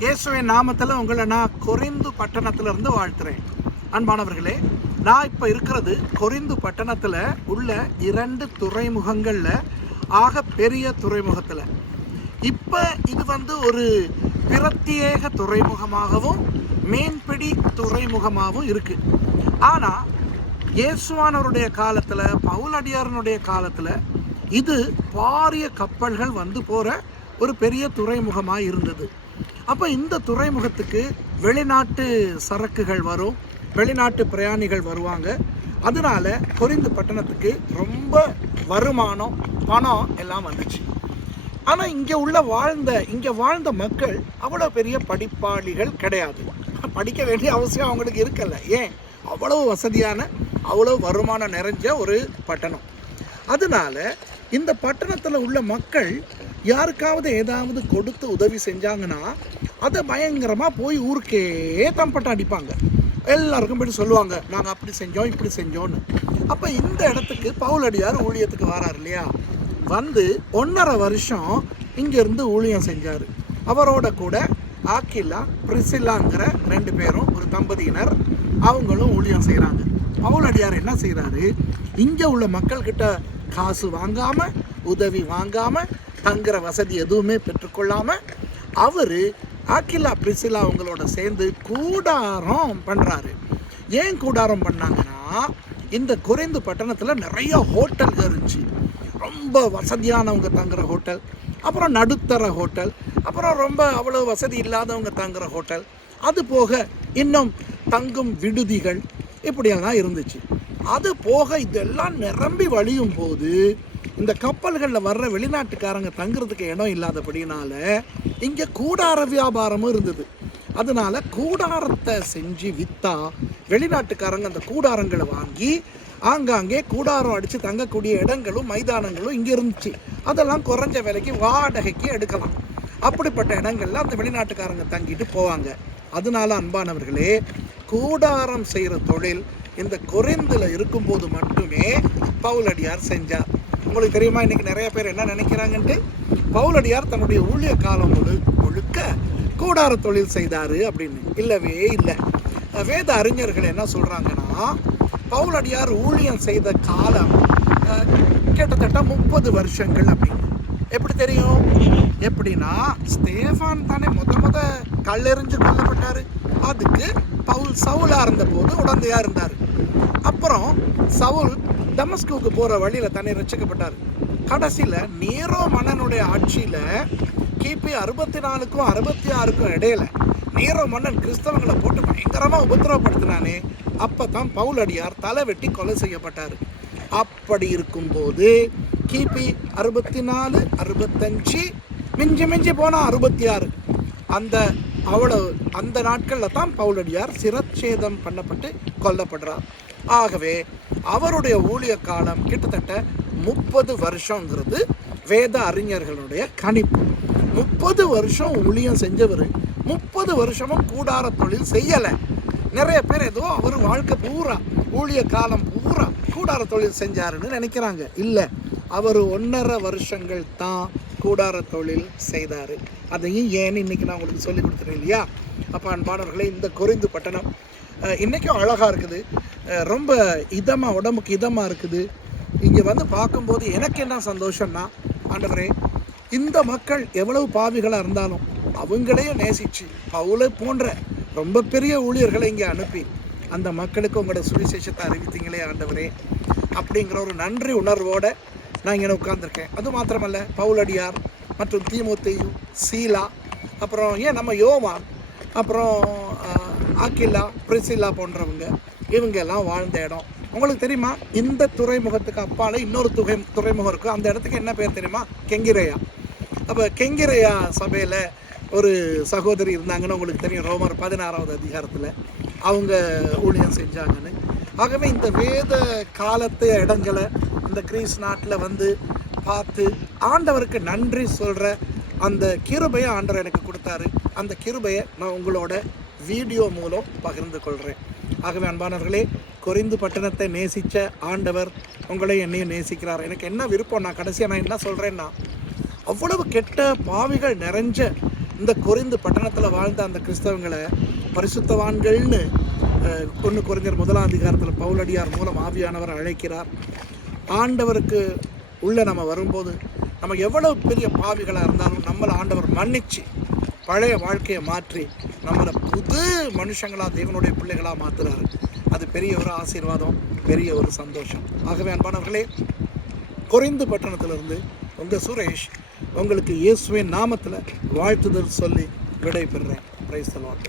இயேசுவின் நாமத்தில் உங்களை நான் கொரிந்து பட்டணத்திலிருந்து வாழ்த்துறேன். அன்பானவர்களே, நான் இப்போ இருக்கிறது கொரிந்து பட்டணத்தில் உள்ள 2 துறைமுகங்களில் ஆக பெரிய துறைமுகத்தில். இப்போ இது ஒரு பிரத்யேக துறைமுகமாகவும் மீன்பிடி துறைமுகமாகவும் இருக்குது. ஆனால் இயேசுவானவருடைய காலத்தில், பவுலடியாரனுடைய காலத்தில் இது பாரிய கப்பல்கள் போகிற ஒரு பெரிய துறைமுகமாக இருந்தது. அப்போ இந்த துறைமுகத்துக்கு வெளிநாட்டு சரக்குகள் வரும், வெளிநாட்டு பிரயாணிகள் வருவாங்க. அதனால கொரிந்து பட்டணத்துக்கு ரொம்ப வருமானம், பணம் எல்லாம் வந்துச்சு. ஆனால் இங்கே வாழ்ந்த மக்கள் அவ்வளோ பெரிய படிப்பாளிகள் கிடையாது. படிக்க வேண்டிய அவசியம் அவங்களுக்கு இருக்கல. ஏன்? அவ்வளோ வசதியான, அவ்வளோ வருமானம் நிறைஞ்ச ஒரு பட்டணம். அதனால இந்த பட்டணத்தில் உள்ள மக்கள் யாருக்காவது ஏதாவது கொடுத்து உதவி செஞ்சாங்கன்னா அதை பயங்கரமாக போய் ஊருக்கே தம்பட்டம் அடிப்பாங்க. எல்லாருக்கும் போய்ட்டு சொல்லுவாங்க, நாங்கள் அப்படி செஞ்சோம், இப்படி செஞ்சோன்னு. அப்போ இந்த இடத்துக்கு பவுலடியார் ஊழியத்துக்கு வரார் இல்லையா, 1.5 வருஷம் இங்கேருந்து ஊழியம் செஞ்சார். அவரோட கூட ஆக்கிலா, பிரிசில்லாங்கிற 2 பேரும், ஒரு தம்பதியினர், அவங்களும் ஊழியம் செய்கிறாங்க. பவுலடியார் என்ன செய்கிறாரு, இங்கே உள்ள மக்கள்கிட்ட காசு வாங்காமல், உதவி வாங்காமல், தங்குற வசதி எதுவுமே பெற்றுக்கொள்ளாமல் அவர் ஆக்கிலா, பிரிசிலா அவங்களோட சேர்ந்து கூடாரம் பண்ணுறாரு. ஏன் கூடாரம் பண்ணாங்கன்னா, இந்த கொரிந்து பட்டணத்தில் நிறைய ஹோட்டல்கள் இருந்துச்சு. ரொம்ப வசதியானவங்க தங்குற ஹோட்டல், அப்புறம் நடுத்தர ஹோட்டல், அப்புறம் ரொம்ப அவ்வளோ வசதி இல்லாதவங்க தங்குற ஹோட்டல், அது போக இன்னும் தங்கும் விடுதிகள், இப்படியெல்லாம் இருந்துச்சு. அது போக இதெல்லாம் நிரம்பி வழியும் போது இந்த கப்பல்களில் வர்ற வெளிநாட்டுக்காரங்க தங்குறதுக்கு இடம் இல்லாதபடினால இங்கே கூடார வியாபாரமும் இருந்தது. அதனால கூடாரத்தை செஞ்சு விற்றா வெளிநாட்டுக்காரங்க அந்த கூடாரங்களை வாங்கி ஆங்காங்கே கூடாரம் அடித்து தங்கக்கூடிய இடங்களும் மைதானங்களும் இங்கே இருந்துச்சு. அதெல்லாம் குறைஞ்ச விலைக்கு வாடகைக்கு எடுக்கலாம். அப்படிப்பட்ட இடங்கள்ல அந்த வெளிநாட்டுக்காரங்க தங்கிட்டு போவாங்க. அதனால அன்பானவர்களே, கூடாரம் செய்கிற தொழில் இந்த கொரிந்தில் இருக்கும்போது மட்டுமே பவுலடியார் செஞ்சார். உங்களுக்கு தெரியுமா, இன்றைக்கி நிறைய பேர் என்ன நினைக்கிறாங்கன்ட்டு, பவுலடியார் தன்னுடைய ஊழிய காலம் முழுக்க கூடார தொழில் செய்தார் அப்படின்னு. இல்லவே இல்லை. வேத அறிஞர்கள் என்ன சொல்கிறாங்கன்னா, பவுலடியார் ஊழியம் செய்த காலம் கிட்டத்தட்ட 30 வருஷங்கள் அப்படின்னு. எப்படி தெரியும்? எப்படின்னா, ஸ்தேஃபான் தானே முத கல்லெறிஞ்சு கொல்லப்பட்டார். அதுக்கு சவுலாக இருந்தபோது உடந்தையாக இருந்தார். அப்புறம் சவுல் தமஸ்குக்கு போகிற வழியில் தன்னை ரட்சிக்கப்பட்டார். கடைசியில் நீரோ மன்னனுடைய ஆட்சியில் கிபி 64க்கும் 66க்கும் இடையில நீரோ மன்னன் கிறிஸ்தவங்களை போட்டு பயங்கரமாக உபத்திரவப்படுத்தினானே, அப்போ தான் பவுலடியார் தலை வெட்டி கொலை செய்யப்பட்டார். அப்படி இருக்கும்போது கிபி 64, 65, மிஞ்சி போனால் 66, அந்த நாட்களில் தான் பவுலடியார் சிரச்சேதம் பண்ணப்பட்டு கொல்லப்படுறார். ஆகவே அவருடைய ஊழிய காலம் கிட்டத்தட்ட 30 வருஷங்கிறது வேத அறிஞர்களுடைய கணிப்பு. 30 வருஷம் ஊழியம் செஞ்சவர் 30 வருஷமும் கூடார தொழில் செய்யலை. நிறைய பேர் ஏதோ அவர் வாழ்க்கை பூரா, ஊழிய காலம் பூரா கூடார தொழில் செஞ்சாருன்னு நினைக்கிறாங்க. இல்லை, அவர் 1.5 வருஷங்கள் தான் கூடார தொழில் செய்தார். அதையும் ஏன்னு இன்றைக்கி நான் உங்களுக்கு சொல்லி கொடுத்துறேன் இல்லையா. அப்போ அன்பானவர்களே, இந்த கொரிந்து பட்டணம் இன்றைக்கும் அழகாக இருக்குது, ரொம்ப இதமாக, உடம்புக்கு இதமாக இருக்குது. இங்கே பார்க்கும்போது எனக்கு என்ன சந்தோஷம்னா, ஆண்டவரே, இந்த மக்கள் எவ்வளவு பாவிகளாக இருந்தாலும் அவங்களையும் நேசித்து பவுலை போன்ற ரொம்ப பெரிய ஊழியர்களை இங்கே அனுப்பி அந்த மக்களுக்கு உங்களோட சுவிசேஷத்தை அறிவித்தீங்களே ஆண்டவரே, அப்படிங்கிற ஒரு நன்றி உணர்வோடு நான் இங்கே உட்கார்ந்துருக்கேன். அது மாத்திரமல்ல, பவுலடியார் மற்றும் தீமோத்தேயு, சீலா, அப்புறம் ஏன் நம்ம யோவான், அப்புறம் ஆக்கிலா, பிரிசில்லா போன்றவங்க, இவங்க எல்லாம் வாழ்ந்த இடம். உங்களுக்கு தெரியுமா, இந்த துறைமுகத்துக்கு அப்பால் இன்னொரு துறைமுகம் இருக்கும். அந்த இடத்துக்கு என்ன பேர் தெரியுமா? கெங்கிரேயா. அப்போ கெங்கிரேயா சபையில் ஒரு சகோதரி இருந்தாங்கன்னு உங்களுக்கு தெரியும். ரோமர் 16வது அதிகாரத்தில் அவங்க ஊழியம் செஞ்சாங்கன்னு. ஆகவே இந்த வேத காலத்து இடங்களை இந்த கிரீஸ் நாட்டில் பார்த்து ஆண்டவருக்கு நன்றி சொல்கிற அந்த கிருபையை ஆண்டவர் எனக்கு கொடுத்தாரு. அந்த கிருபையை நான் உங்களோட வீடியோ மூலம் பகிர்ந்து கொள்கிறேன். ஆகவே அன்பானவர்களே, கொரிந்து பட்டணத்தை நேசித்த ஆண்டவர் உங்களை என்னையும் நேசிக்கிறார். எனக்கு என்ன விருப்பம், நான் கடைசியாக நான் என்ன சொல்கிறேன்னா, அவ்வளவு கெட்ட பாவிகள் நிறைஞ்ச இந்த கொரிந்து பட்டணத்தில் வாழ்ந்த அந்த கிறிஸ்தவங்களை பரிசுத்தவான்கள்னு 1 கொரிந்தியர் 1 பவுலடியார் மூலம் ஆவியானவர் அழைக்கிறார். ஆண்டவருக்கு உள்ளே நம்ம வரும்போது நம்ம எவ்வளவு பெரிய பாவிகளாக இருந்தாலும் நம்மளை ஆண்டவர் மன்னிச்சு பழைய வாழ்க்கையை மாற்றி நம்மளை புது மனுஷங்களாக தேவனுடைய பிள்ளைகளாக மாற்றுறாரு. அது பெரிய ஒரு ஆசீர்வாதம், பெரிய ஒரு சந்தோஷம். ஆகவே அன்பானவர்களே, கொரிந்து பட்டணத்திலிருந்து உங்கள் சுரேஷ் உங்களுக்கு இயேசுவின் நாமத்தில் வாழ்த்துதல் சொல்லி விடை பெறுறேன். Praise the Lord.